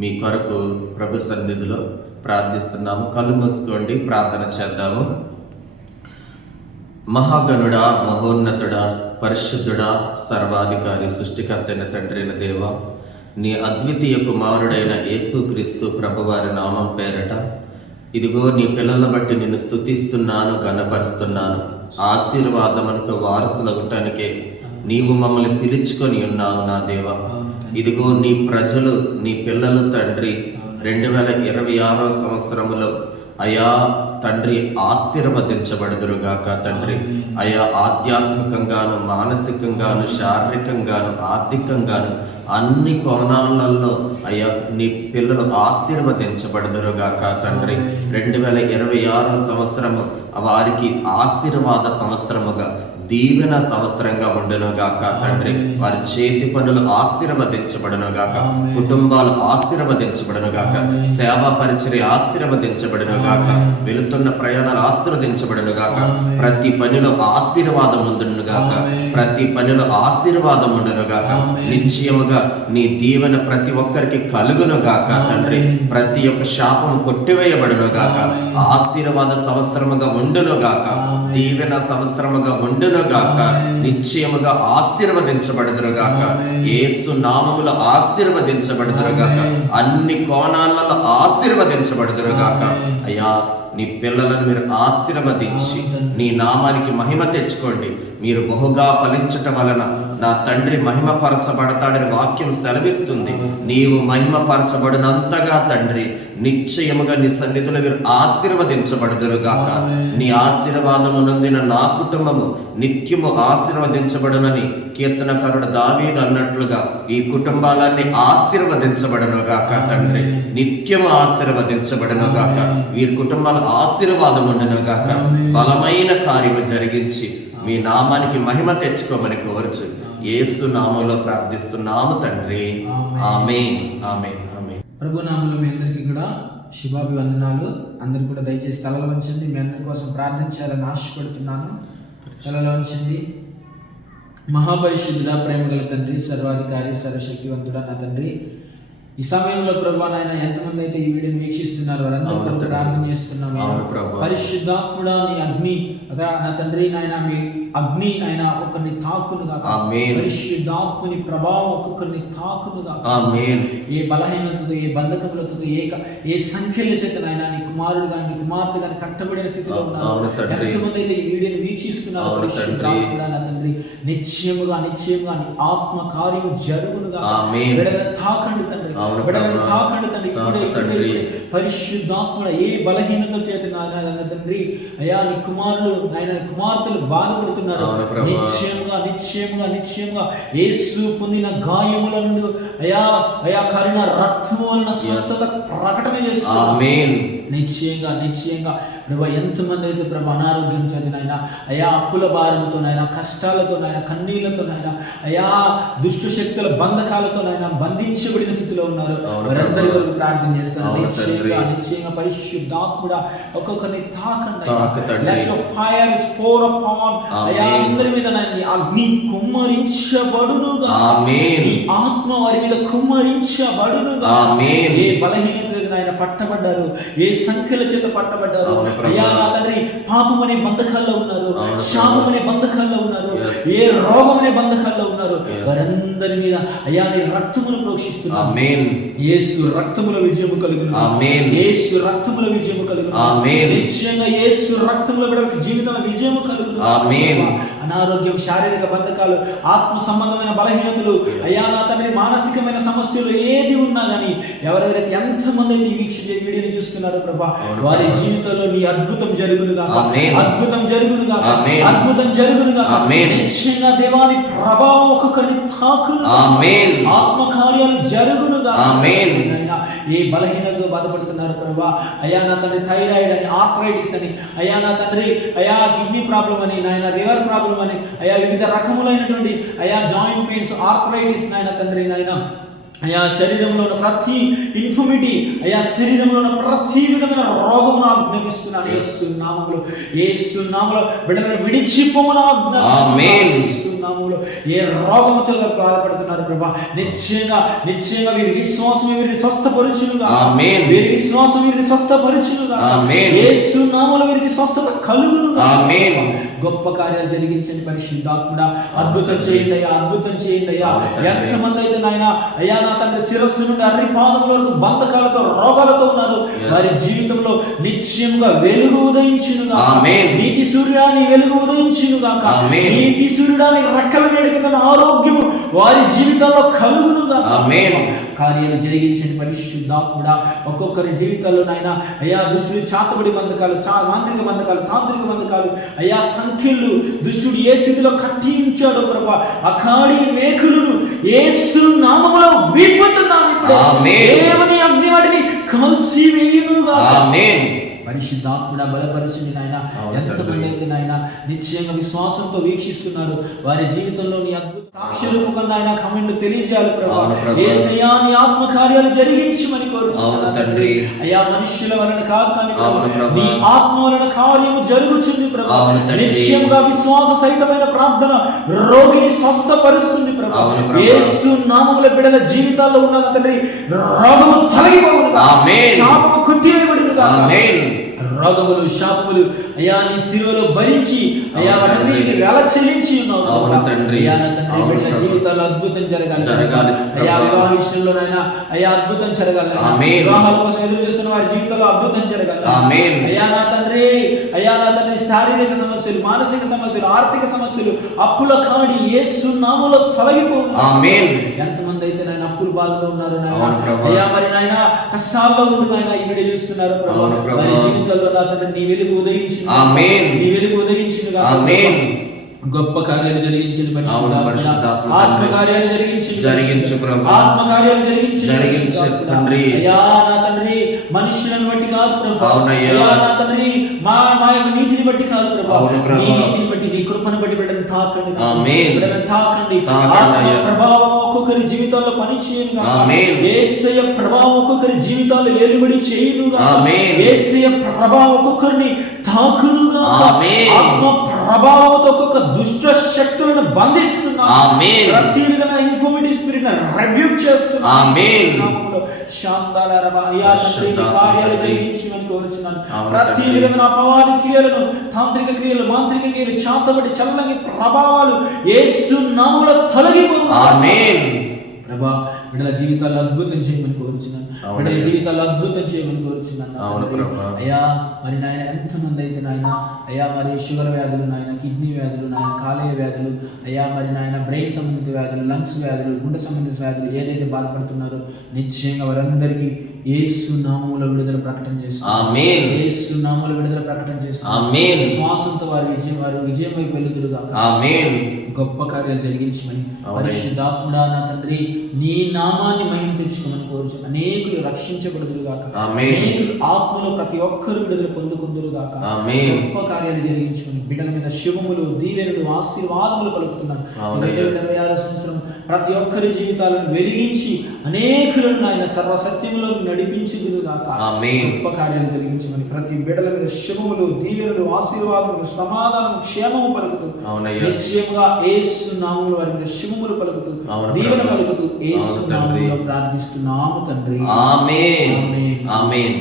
మీ కొరకు ప్రభు సన్నిధిలో ప్రార్థిస్తున్నాము. కళ్ళు మూసుకోండి, ప్రార్థన చేద్దాము. మహాగణుడా, మహోన్నతుడా, పరిశుద్ధుడా, సర్వాధికారి, సృష్టికర్త అయిన తండ్రి అయిన దేవ, నీ అద్వితీయ కుమారుడైన యేసుక్రీస్తు ప్రభువారి నామం పేరట ఇదిగో నీ పిల్లలను బట్టి నిన్ను స్తుతిస్తున్నాను, గణపరుస్తున్నాను. ఆశీర్వాదమునకు వారసులగటానికే నీవు మమ్మల్ని పిలుచుకొని ఉన్నావు నా దేవ. ఇదిగో నీ ప్రజలు, నీ పిల్లలు తండ్రి 2026 సంవత్సరములో అయా తండ్రి ఆశీర్వదించబడుదురుగాక తండ్రి. అయా ఆధ్యాత్మికంగాను, మానసికంగాను, శారీరకంగాను, ఆర్థికంగాను అన్ని కోణాలలో అయ్యా నీ పిల్లలు ఆశీర్వదించబడుదురుగాక తండ్రి. 2026 సంవత్సరము వారికి ఆశీర్వాద సంవత్సరముగా, దీవెన సంవత్సరంగా ఉండునుగాక తండ్రి. వారి చేతి పనులు ఆశీర్వదించబడునుగాక, కుటుంబాలు ఆశీర్వదించబడునుగాక, సేవా పరిచర్య ఆశీర్వదించబడునుగాక, వెళుతున్న ప్రయాణాలు ఆశీర్వదించబడునుగాక, ప్రతి పనిలో ఆశీర్వాదం ఉండునుగాక, ప్రతి పనిలో ఆశీర్వాదం ఉండునుగాక. నిశ్చయముగా నీ దీవెన ప్రతి ఒక్కరికి కలుగునుగాక తండ్రి. ప్రతి ఒక్క శాపము కొట్టివేయబడునుగాక, ఆశీర్వాద సంవత్సరముగా ఉండునుగాక, దీవెన సంవత్సరముగా ఉండునుగాక, నిశ్చయముగా ఆశీర్వదించబడుదురుగాక, యేసు నామములో ఆశీర్వదించబడుదురుగాక, అన్ని కోణాలలో ఆశీర్వదించబడుదురుగాక. అయ్యా నీ పిల్లలను మీరు ఆశీర్వదించి నీ నామానికి మహిమ తెచ్చుకోండి. మీరు బహుగా ఫలించటం వలన నా తండ్రి మహిమపరచబడతాడని వాక్యం సెలవిస్తుంది. నీవు మహిమపరచబడినంతగా తండ్రి నిశ్చయముగా నీ సన్నిధిలో మీరు ఆశీర్వదించబడుదురుగాక. నీ ఆశీర్వాదము నందిన నా కుటుంబము నిత్యము ఆశీర్వదించబడునని కీర్తనకారుడు దావీదు అన్నట్లుగా ఈ కుటుంబాలన్నీ ఆశీర్వదించబడునుగాక తండ్రి. నిత్యము ఆశీర్వదించబడునుగాక, వీరి కుటుంబాలు ఆశీర్వాదం ఉండునుగాక. బలమైన కార్యము జరిగించి మీ నామానికి మహిమ తెచ్చుకోమని కోరుచు యేసు నామములో ప్రార్థిస్తున్నాము తండ్రి. ఆమేన్, ఆమేన్, ఆమేన్. ప్రభు నామములో మీ అందరికీ కూడా శుభాభివందనాలు. అందరూ కూడా దయచేసి తలలు వంచండి. మీ అందరి కోసం ప్రార్థించాలని ఆశపడుతున్నాను. తలలు వంచండి. మహాపరిశుద్ధుడా, ప్రేమగల తండ్రి, సర్వాధికారి, సర్వశక్తివంతుడా నా తండ్రి, ఈ సమయంలో ప్రభు నాయన ఎంతమంది అయితే ఈ వీడియోని వీక్షిస్తున్నారు వారందరూ కూడా ప్రార్థన చేస్తున్నాము. పరిశుద్ధాత్ముడా నీ అగ్ని నా తండ్రి నాయన, మీ అగ్ని నాయన ఒక్కొక్కరిని తాకునుగా, పరిశుద్ధాత్ముని ప్రభావం ఒక్కొక్కరిని తాకునుగా. ఏ బలహీనతతో, ఏ బంధకములతో, ఏ సంఖ్యల చేత నాయన నీ కుమారుడు కానీ నీ కుమార్తె కానీ కట్టబడిన స్థితిలో ఉన్నారు. ఎంతమంది అయితే ఈ వీడియోని వీక్షిస్తున్నారు పరిశుద్ధాత్ముడా నా తండ్రి, నిశ్చయముగా నిశ్చయముగా నీ ఆత్మ కార్యము జరుగునుగా. బిడ్డలను తాకండి తండ్రి, బిడ్డలను తాకండి తండ్రి. పరిశుద్ధాత్ముడ ఏ బలహీనత చేత నాయన తండ్రి అయా నీ కుమారులు నాయన నీ కుమార్తెలు బాధపడుతున్నారు. నిశ్చయముగా నిశ్చయముగా నిశ్చయముగా యేసు పొందిన గాయముల నుండి అయా కరుణ రక్తము వలన స్వస్థత ప్రకటన చేస్తున్నారు. నిశ్చయంగా నిశ్చయంగా ప్రభా ఎంతమంది అయితే ప్రభా అనారోగ్యం చేతనైనా అయా అప్పుల భారముతోనైనా, కష్టాలతోనైనా, కన్నీళ్లతోనైనా, అయా దుష్ట శక్తుల బంధకాలతోనైనా బంధించబడిన స్థితిలో ఉన్నారు. వారందరి కొరకు ప్రార్థన చేస్తాను. నిశ్చయంగా నిశ్చయంగా పరిశుద్ధాత్ముడా ఒక్కొక్కరిని తాకండి. Let your fire is pour upon అయా అందరి మీద అగ్ని కుమ్మరించబడునుగా. నీ ఆత్మ వారి మీద కుమ్మరించబడునుగా. ఏ బలహీనత ఆయన పట్టబడ్డారు, ఏ సంఖ్యల చేత పట్టబడ్డారు అయ్యా నా తండ్రి, పాపం అనే బంధకాల్లో ఉన్నారు, శాపం అనే బంధకాల్లో ఉన్నారు, ఏ రోగం అనే బంధకాల్లో ఉన్నారు, వారందరి మీద అయ్యా నీ రక్తమును ప్రోక్షిస్తున్నాను. యేసు రక్తముల విజయము కలుగును. యేసు రక్తముల విజయము కలుగును. నిశ్చయంగా యేసు రక్తముల బిడ్డలకు జీవితంలో విజయము కలుగును. అనారోగ్యం, శారీరక బంధకాలు, ఆత్మ సంబంధమైన బలహీనతలు, అయ్యా నా తండ్రి మానసికమైన సమస్యలు ఏది ఉన్నా కానీ ఎవరెవరైతే ఎంతమంది అయితే ఈ వీడియోని చూస్తున్నారో ప్రభా వారి జీవితంలో నీ అద్భుతం జరుగునుగా, అద్భుతం జరుగునుగా, అద్భుతం జరుగునుగా. నిశ్చయంగా దేవాని ప్రభావం ఒక్కొక్కరిని తాకును, ఆత్మ కార్యాలు జరుగునుగా. ఏ బలహీనతతో బాధపడుతున్నారు ప్రభా అయ్యా నా తండ్రి, థైరాయిడ్ అని, ఆర్థరైటిస్ అని, అయ్యా నా తండ్రి అయా కిడ్నీ ప్రాబ్లం అని, నాయన లివర్ ప్రాబ్లం అని, అయా వివిధ రకములైనటువంటి అయా జాయింట్ పెయిన్స్, ఆర్థరైటిస్ నాయన తండ్రి నాయన అయా శరీరంలో ఉన్న ప్రతి ఇన్ఫర్మిటీ, అయా శరీరంలో ఉన్న ప్రతి విధమైన రోగమును ఆజ్ఞాపిస్తున్నాను. యేసు నామములో బిడ్డలను విడిచిపోమని ఆజ్ఞాపిస్తున్నాను. నామములో ఏ రోగముతో బాధపడుతున్నారు ప్రభా, నిశ్చయంగా వీరి విశ్వాసం వీరిని స్వస్థపరచునుగా. ఆమేన్. వీరి విశ్వాసం వీరిని స్వస్థపరచునుగా. ఆమేన్. యేసు నామములో వీరికి స్వస్థత కలుగునుగా. ఆమేన్. గొప్ప కార్యాలు జరిగించండి పరిశుద్ధాత్ముడా, అద్భుతం చేయండి అయ్యా, అద్భుతం చేయండి అయ్యా. ఎంతమంది అయితే నాయన అయ్యా నా తండ్రి శిరస్సు నుండి అర్రి పాదముల వరకు బంధకాలతో రోగాలతో ఉన్నారు, వారి జీవితంలో నిశ్చయముగా వెలుగు ఉదయించునుగా. ఆమేన్. నీతి సూర్యుడాని వెలుగు ఉదయించునుగా. ఆమేన్. నీతి సూర్యుడాని రెక్కల నీడ కింద ఆరోగ్యము వారి జీవితాల్లో కలుగునుగా. ఆమేన్. కార్యాలు జరిగించండి పరిశుద్ధాత్ముడా. ఒక్కొక్కరి జీవితాల్లో నాయన అయ్యా దుష్టుడు చాతబడి బంధకాలు, మాంత్రిక బంధకాలు, తాంత్రిక బంధకాలు, అయ్యా సంఖ్యలు దుష్టుడు ఏ స్థితిలో కట్టించాడో ప్రభా, అఖాడి మేకులను యేసు నామములో విప్పుతున్నాను ఇప్పుడు. ఆమేన్. దేవుని అగ్ని వాటిని కాల్చి వేయునుగా. ఆమేన్. పరిశుద్ధాత్ముడా బలపరచండి నాయన. ఎంతమంది అయితే నాయన నిశ్చయంగా విశ్వాసంతో వీక్షిస్తున్నారు, వారి జీవితంలో నీ అద్భుత సాక్షి రూపకంగా ఆయన కమెంట్ తెలియజేయాలి ప్రభా. యేసయ్యా నీ ఆత్మ కార్యాలు జరిగించమని కోరుచున్నాను. అయ్యా మనుష్యుల వలన కాదు కానీ నీ ఆత్మ వలన కార్యము జరుగుతుంది ప్రభా. నిశ్చయంగా విశ్వాస సహితమైన ప్రార్థన రోగిని స్వస్థపరుస్తుంది ప్రభా. యేసు నామములో బిడ్డల జీవితాల్లో ఉన్న తండ్రి రోగము తొలగిపోవునుగా. శాపము కొట్టివేయబడునుగా. రోగములు శాపములు అయ్యా నీ శిలువలో భరించి అయ్యా వాటన్నిటికీ వేల చెల్లించి ఉన్నావు. అయ్యా నా తండ్రి బిడ్డల జీవితాల్లో అద్భుతం జరగాలి. అయ్యా వివాహ విషయంలోనైనా అయ్యా అద్భుతం జరగాలి. వివాహాల కోసం ఎదురు చూస్తున్న వారి జీవితంలో అద్భుతం జరగాలి. అయ్యా నా తండ్రి శారీరక సమస్యలు, మానసిక సమస్యలు, ఆర్థిక సమస్యలు, అప్పుల కాడి యేసు నామములో తొలగిపోవు. ఎంతమంది అయితే నాయన అప్పుల బాధలో ఉన్నారు నాయన, అయ్యా మరి నాయన కష్టాల్లో ఉండి నాయన ఈ వీడియో చూస్తున్నారు ప్రభు, వారి జీవితాల్లో నా తండ్రి నీ వెలుగు ఉదయించి నీ వెలుగు ఉదయించినగా. గొప్ప కార్యాలు జరిగించింది పరిశుద్ధాత్మ. ఆత్మ కార్యాలు జరిగించు ప్రభు. ఆత్మ కార్యాలు జరిగించు తండ్రి. అయ్యా నా తండ్రి మనుషులను బట్టి కాదు ప్రభు, అయ్యా నా తండ్రి మా యొక్క నీతిని బట్టి కాదు ప్రభు, నీ నీతిని బట్టి నీ కృపను బట్టి బిడ్డను తాకండి, బిడ్డను తాకండి. ఆత్మ ప్రభావం ఒక్కొక్కరి జీవితాల్లో పని చేయనుగా. యేసయ్య ప్రభావం ఒక్కొక్కరి జీవితాల్లో ఏలుబడి చేయునుగా. యేసయ్య ప్రభావం ఒక్కొక్కరిని తాకునుగా. ఆత్మ ప్రభావంతో ఒక్కొక్క దుష్ట శక్తులను బంధిస్తున్నా. ప్రతి విధమైన ఇన్ఫర్మేటివ్ స్పిరిట్ రెబ్యూక్ చేస్తున్నా. కార్యాలు జరిగించమని కోరుచున్నాను. ప్రతి విధమైన అపవాది క్రియలను, తాంత్రిక క్రియలు, మాంత్రిక క్రియలు, చాతబడి చల్లని ప్రభావాలు యేసు నామములో తొలగిపోవు. ప్రభా బిడ్డల జీవితాల్లో అద్భుతం చేయమని కోరుచున్నాను. బిడ్డల జీవితాల్లో అద్భుతం చేయమని కోరుచున్నాను. అయ్యా మరి నాయన ఎంతమంది అయితే నాయన అయ్యా మరి షుగర్ వ్యాధులు నాయన, కిడ్నీ వ్యాధులు నాయన, కాలేయ వ్యాధులు, అయ్యా మరి నాయన బ్రెయిన్ సంబంధిత వ్యాధులు, లంగ్స్ వ్యాధులు, గుండె సంబంధిత వ్యాధులు ఏదైతే బాధపడుతున్నారో నిశ్చయంగా వారందరికీ యేసు నామములో విడుదల ప్రకటన చేస్తున్నాను. యేసు నామములో విడుదల ప్రకటన చేస్తున్నాను. విశ్వాసంతో వారి విజయం వైపు వెళ్తురుగా. గొప్ప కార్యాలు జరిగించమని పరిశుద్ధాత్ముడా నా తండ్రి నీ నామాన్ని మహిమ తెచ్చుకోమని కోరుచు. అనేకులు రక్షించబడుదురుగాక. అనేకులు ఆత్మలో ప్రతి ఒక్కరు విడుదల పొందుకుందురుగాక. గొప్ప కార్యాలు జరిగించమని బిడ్డల మీద శుభములు, దీవెనలు, ఆశీర్వాదములు పలుకుతున్నాను. 2026 సంవత్సరం ప్రతి ఒక్కరి జీవితాలను వెలిగించి అనేకులను నాయన సర్వసత్యములో నడిపించుదురుగాక. గొప్ప కార్యాలు జరిగించమని ప్రతి బిడ్డల మీద శుభములు, దీవెనలు, ఆశీర్వాదములు, సమాధానం, క్షేమము పలుకుతూ నిశ్చయముగా యేసు నామములో వారి మీద శుభములు పలుకుతూ దీవెన పలుకుతూ యేసు నామములో ప్రార్థిస్తున్నాము తండ్రి. ఆమేన్.